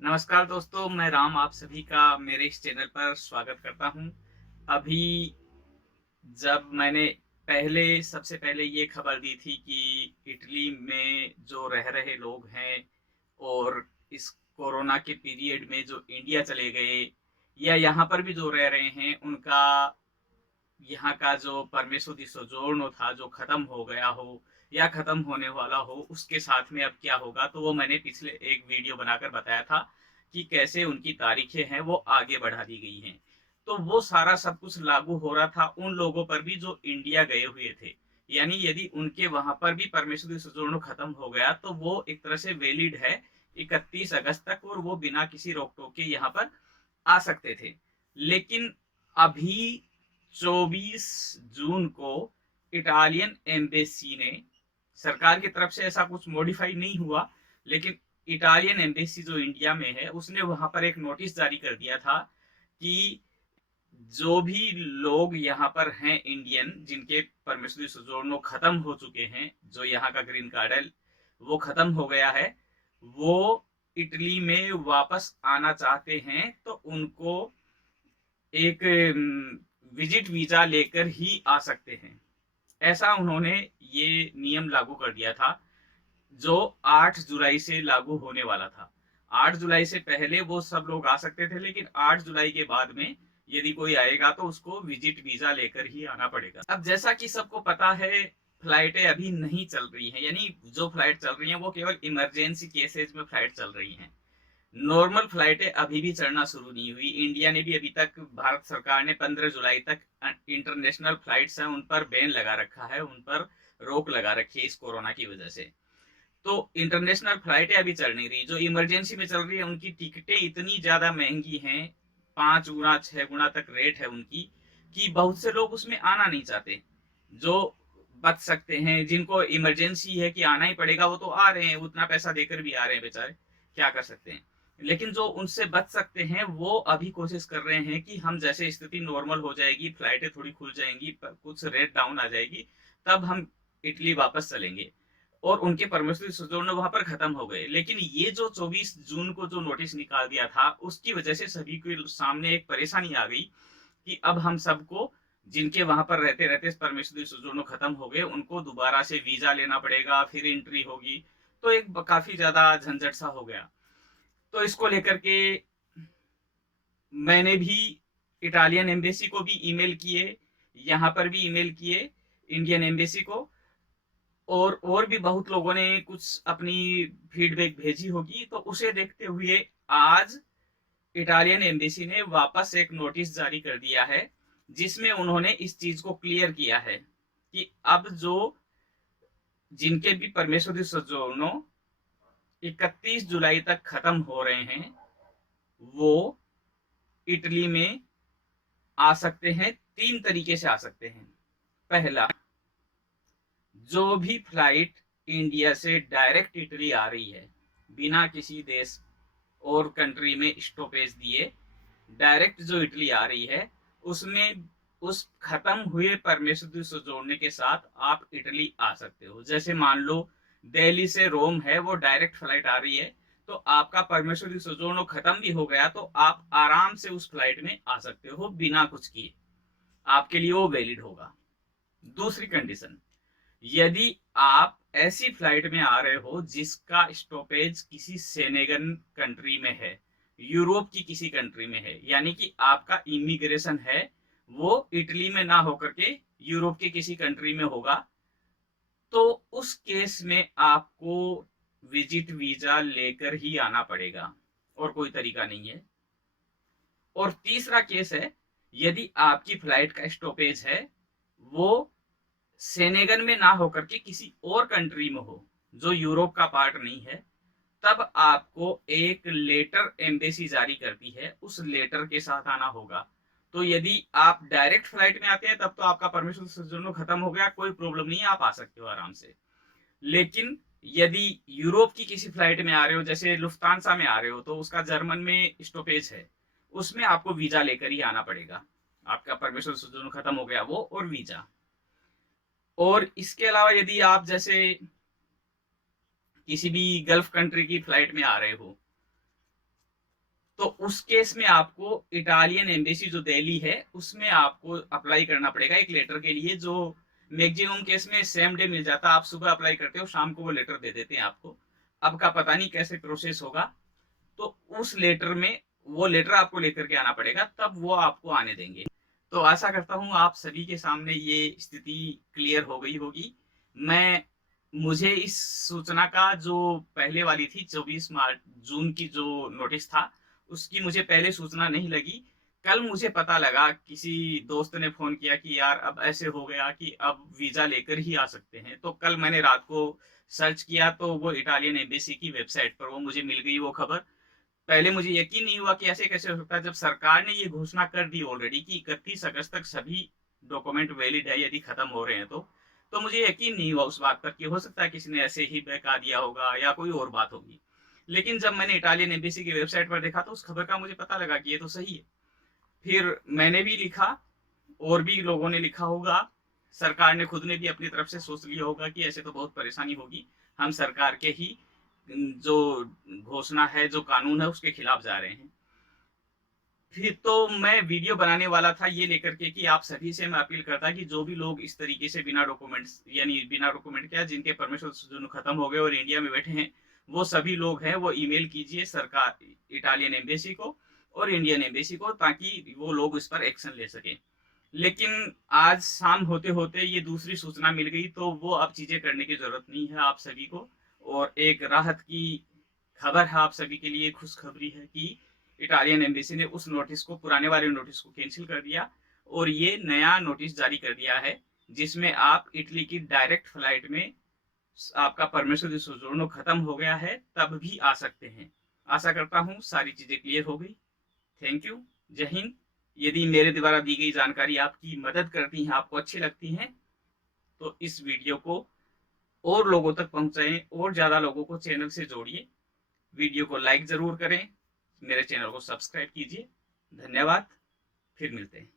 नमस्कार दोस्तों, मैं राम आप सभी का मेरे इस चैनल पर स्वागत करता हूं। अभी जब मैंने सबसे पहले ये खबर दी थी कि इटली में जो रह रहे लोग हैं और इस कोरोना के पीरियड में जो इंडिया चले गए या यहाँ पर भी जो रह रहे हैं उनका यहाँ का जो परमेसो दी सोजोर्नो था जो खत्म हो गया हो या खत्म होने वाला हो, उसके साथ में अब क्या होगा, तो वो मैंने पिछले एक वीडियो बनाकर बताया था कि कैसे उनकी तारीखें हैं वो आगे बढ़ा दी गई हैं। तो वो सारा सब कुछ लागू हो रहा था उन लोगों पर भी जो इंडिया गए हुए थे। यानी यदि उनके वहां पर भी परमेसो दी सोजोर्नो खत्म हो गया तो वो एक तरह से वैलिड है 31 अगस्त तक, और वो बिना किसी रोक टोक के यहाँ पर आ सकते थे। लेकिन अभी 24 जून को इटालियन एम्बेसी ने, सरकार की तरफ से ऐसा कुछ मॉडिफाई नहीं हुआ, लेकिन इटालियन एम्बेसी जो इंडिया में है उसने वहां पर एक नोटिस जारी कर दिया था कि जो भी लोग यहाँ पर हैं इंडियन जिनके परमिशन सोजोर्नो खत्म हो चुके हैं, जो यहाँ का ग्रीन कार्ड है वो खत्म हो गया है, वो इटली में वापस आना चाहते हैं तो उनको एक विजिट वीजा लेकर ही आ सकते हैं। ऐसा उन्होंने ये नियम लागू कर दिया था जो 8 जुलाई से लागू होने वाला था। 8 जुलाई से पहले वो सब लोग आ सकते थे, लेकिन 8 जुलाई के बाद में यदि कोई आएगा तो उसको विजिट वीजा लेकर ही आना पड़ेगा। अब जैसा कि सबको पता है, फ्लाइटें अभी नहीं चल रही हैं, यानी जो फ्लाइट चल रही हैं वो केवल इमरजेंसी केसेज में फ्लाइट चल रही हैं। नॉर्मल फ्लाइटें अभी भी चलना शुरू नहीं हुई। इंडिया ने भी अभी तक, भारत सरकार ने 15 जुलाई तक इंटरनेशनल फ्लाइट्स हैं उन पर बैन लगा रखा है, उन पर रोक लगा रखी है इस कोरोना की वजह से। तो इंटरनेशनल फ्लाइटें अभी चल नहीं रही, जो इमरजेंसी में चल रही है उनकी टिकटें इतनी ज्यादा महंगी हैं, 5 गुना 6 गुना तक रेट है उनकी, कि बहुत से लोग उसमें आना नहीं चाहते। जो बच सकते हैं, जिनको इमरजेंसी है कि आना ही पड़ेगा, वो तो आ रहे हैं, उतना पैसा देकर भी आ रहे हैं बेचारे, क्या कर सकते हैं। लेकिन जो उनसे बच सकते हैं वो अभी कोशिश कर रहे हैं कि हम जैसे स्थिति नॉर्मल हो जाएगी, फ्लाइटें थोड़ी खुल जाएंगी, कुछ रेट डाउन आ जाएगी, तब हम इटली वापस चलेंगे। और उनके परमिशन सोजोर्नो वहां पर खत्म हो गए। लेकिन ये जो 24 जून को जो नोटिस निकाल दिया था उसकी वजह से सभी के सामने एक परेशानी आ गई कि अब हम सबको, जिनके वहां पर रहते रहते परमिशन सोजोर्नो खत्म हो गए, उनको दोबारा से वीजा लेना पड़ेगा, फिर एंट्री होगी। तो एक काफी ज्यादा झंझट सा हो गया। तो इसको लेकर के मैंने भी इटालियन एम्बेसी को भी ईमेल किए, यहाँ पर भी ईमेल किए इंडियन एम्बेसी को, और भी बहुत लोगों ने कुछ अपनी फीडबैक भेजी होगी। तो उसे देखते हुए आज इटालियन एम्बेसी ने वापस एक नोटिस जारी कर दिया है, जिसमें उन्होंने इस चीज को क्लियर किया है कि अब जो, जिनके भी परमेश्वरी सजोनो 31 जुलाई तक खत्म हो रहे हैं, वो इटली में आ सकते हैं। 3 तरीके से आ सकते हैं। पहला, जो भी फ्लाइट इंडिया से डायरेक्ट इटली आ रही है बिना किसी देश और कंट्री में स्टॉपेज दिए, डायरेक्ट जो इटली आ रही है, उसमें उस खत्म हुए परमिशन से जोड़ने के साथ आप इटली आ सकते हो। जैसे मान लो दिल्ली से रोम है, वो डायरेक्ट फ्लाइट आ रही है, तो आपका परमिशन सोजोर्नो खत्म भी हो गया तो आप आराम से उस फ्लाइट में आ सकते हो बिना कुछ किए, आपके लिए वो वैलिड होगा। दूसरी कंडीशन, यदि आप ऐसी फ्लाइट में आ रहे हो जिसका स्टॉपेज किसी सेनेगन कंट्री में है, यूरोप की किसी कंट्री में है, यानी कि आपका इमिग्रेशन है वो इटली में ना होकर के यूरोप के किसी कंट्री में होगा, तो उस केस में आपको विजिट वीजा लेकर ही आना पड़ेगा, और कोई तरीका नहीं है। और तीसरा केस है, यदि आपकी फ्लाइट का स्टॉपेज है वो सेनेगन में ना होकर के किसी और कंट्री में हो जो यूरोप का पार्ट नहीं है, तब आपको एक लेटर एम्बेसी जारी करती है, उस लेटर के साथ आना होगा। तो यदि आप डायरेक्ट फ्लाइट में आते हैं तब तो आपका परमिशन सोजोर्नो खत्म हो गया, कोई प्रॉब्लम नहीं है, आप आ सकते हो आराम से। लेकिन यदि यूरोप की किसी फ्लाइट में आ रहे हो, जैसे लुफ्तांसा में आ रहे हो, तो उसका जर्मन में स्टॉपेज है, उसमें आपको वीजा लेकर ही आना पड़ेगा। आपका परमिशन सोजोर्नो खत्म हो गया वो और वीजा। और इसके अलावा यदि आप जैसे किसी भी गल्फ कंट्री की फ्लाइट में आ रहे हो, तो उस केस में आपको इटालियन एम्बेसी जो दिल्ली है उसमें आपको अप्लाई करना पड़ेगा एक लेटर के लिए, जो मैक्सिमम केस में सेम डे मिल जाता है। आप सुबह अप्लाई करते हो, शाम को वो लेटर दे देते हैं आपको। अब का पता नहीं कैसे प्रोसेस होगा। तो उस लेटर में, वो लेटर आपको लेकर के आना पड़ेगा, तब वो आपको आने देंगे। तो आशा करता हूँ आप सभी के सामने ये स्थिति क्लियर हो गई होगी। मैं मुझे इस सूचना का जो पहले वाली थी 24 मार्च जून की जो नोटिस था, उसकी मुझे पहले सूचना नहीं लगी। कल मुझे पता लगा, किसी दोस्त ने फोन किया कि यार अब ऐसे हो गया कि अब वीजा लेकर ही आ सकते हैं। तो कल मैंने रात को सर्च किया तो वो इटालियन एम्बेसी की वेबसाइट पर वो मुझे मिल गई वो खबर। पहले मुझे यकीन नहीं हुआ कि ऐसे कैसे हो सकता है, जब सरकार ने ये घोषणा कर दी ऑलरेडी कि 31 अगस्त तक सभी डॉक्यूमेंट वैलिड है यदि खत्म हो रहे हैं तो मुझे यकीन नहीं हुआ उस बात पर कि हो सकता है किसी ने ऐसे ही बहका दिया होगा या कोई और बात होगी। लेकिन जब मैंने इटालियन एम्बेसी की वेबसाइट पर देखा तो उस खबर का मुझे पता लगा कि ये तो सही है। फिर मैंने भी लिखा, और भी लोगों ने लिखा होगा, सरकार ने खुद ने भी अपनी तरफ से सोच लिया होगा कि ऐसे तो बहुत परेशानी होगी, हम सरकार के ही जो घोषणा है, जो कानून है, उसके खिलाफ जा रहे हैं। फिर तो मैं वीडियो बनाने वाला था ये लेकर के कि आप सभी से मैं अपील करता कि जो भी लोग इस तरीके से बिना डॉक्यूमेंट्स, यानी बिना डॉक्यूमेंट क्या, जिनके परमिशन जो खत्म हो गए और इंडिया में बैठे हैं, वो सभी लोग हैं, वो ईमेल कीजिए सरकार, इटालियन एम्बेसी को और इंडियन एम्बेसी को, ताकि वो लोग इस पर एक्शन ले सके। लेकिन आज शाम होते होते ये दूसरी सूचना मिल गई, तो वो अब चीजें करने की जरूरत नहीं है आप सभी को। और एक राहत की खबर है आप सभी के लिए, खुशखबरी है कि इटालियन एम्बेसी ने उस नोटिस को, पुराने वाले नोटिस को कैंसिल कर दिया और ये नया नोटिस जारी कर दिया है, जिसमें आप इटली की डायरेक्ट फ्लाइट में, आपका परमिशन सोजोर्नो खत्म हो गया है तब भी आ सकते हैं। आशा करता हूँ सारी चीजें क्लियर हो गई। Thank you. जय हिंद। यदि मेरे द्वारा दी गई जानकारी आपकी मदद करती है, आपको अच्छी लगती है, तो इस वीडियो को और लोगों तक पहुंचाएं और ज्यादा लोगों को चैनल से जोड़िए। वीडियो को लाइक जरूर करें, मेरे चैनल को सब्सक्राइब कीजिए। धन्यवाद। फिर मिलते हैं।